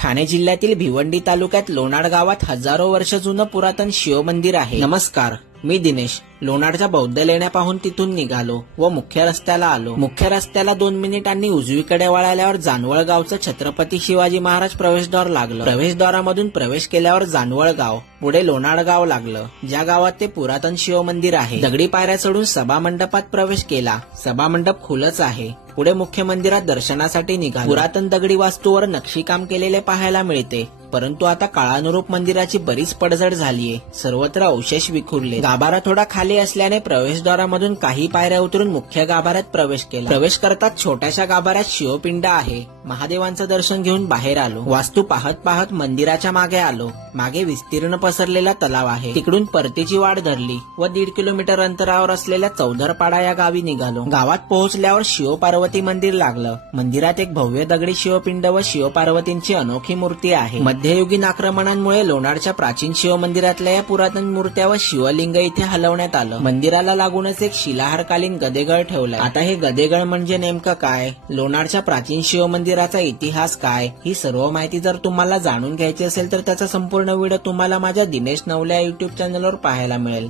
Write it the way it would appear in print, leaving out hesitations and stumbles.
ठाणे जिल्ह्यातील भिवंडी तालुक्यात लोणाड गावात हजारो वर्ष जुनं पुरातन शिवमंदिर आहे। नमस्कार, मी दिनेश। लोणाडच्या बौद्ध लेण्या पाहून तिथून निघालो व मुख्य रस्त्याला आलो। मुख्य रस्त्याला 2 मिनिटांनी उजवीकडे वळाल्यावर जानवळ गावचं छत्रपती शिवाजी महाराज प्रवेशद्वार लागलं। प्रवेशद्वारामधून प्रवेश केल्यावर जानवळ गाव, पुढे लोणाड गाव लागलं, ज्या गावात ते पुरातन शिवमंदिर आहे। दगडी पायऱ्या चढून सभा मंडपात प्रवेश केला। सभा मंडप खुलच आहे। पुढे मुख्य मंदिरात दर्शनासाठी निघालो। पुरातन दगडी वास्तूवर नक्षीकाम केलेले पाहायला मिळते, परंतु आता काळानुरूप मंदिराची बरीच पडझड झालीये। सर्वत्र अवशेष विखुरले। गाभारा थोडा खाली असल्याने प्रवेशद्वारामधून काही पायऱ्या उतरून मुख्य गाभाऱ्यात प्रवेश केला। प्रवेश करताच छोट्याशा गाभाऱ्यात शिवपिंड आहे। महादेवांचं दर्शन घेऊन बाहेर आलो। वास्तू पाहत पाहत मंदिराच्या मागे आलो। मागे विस्तीर्ण पसरलेला तलाव आहे। तिकडून परतीची वाट धरली व 1.5 किलोमीटर अंतरावर असलेल्या चौधरपाडा या गावी निघालो। गावात पोहोचल्यावर शिवपार्वती मंदिर लागलं। मंदिरात एक भव्य दगडी शिवपिंड व शिवपार्वतींची अनोखी मूर्ती आहे। मध्ययुगीन आक्रमणांमुळे लोणाडच्या प्राचीन शिवमंदिरातल्या या पुरातन मूर्त्या व शिवलिंग इथे हलवण्यात आलं। मंदिराला लागूनच एक शिलाहारकालीन गदेगळ ठेवलाय। आता हे गदेगळ म्हणजे नेमकं काय, लोणाडच्या प्राचीन शिवमंदिराचा इतिहास काय, ही सर्व माहिती जर तुम्हाला जाणून घ्यायची असेल तर त्याचा संपूर्ण व्हिडिओ तुम्हाला माझ्या दिनेश नवल्या YouTube चॅनलवर पाहायला मिळेल।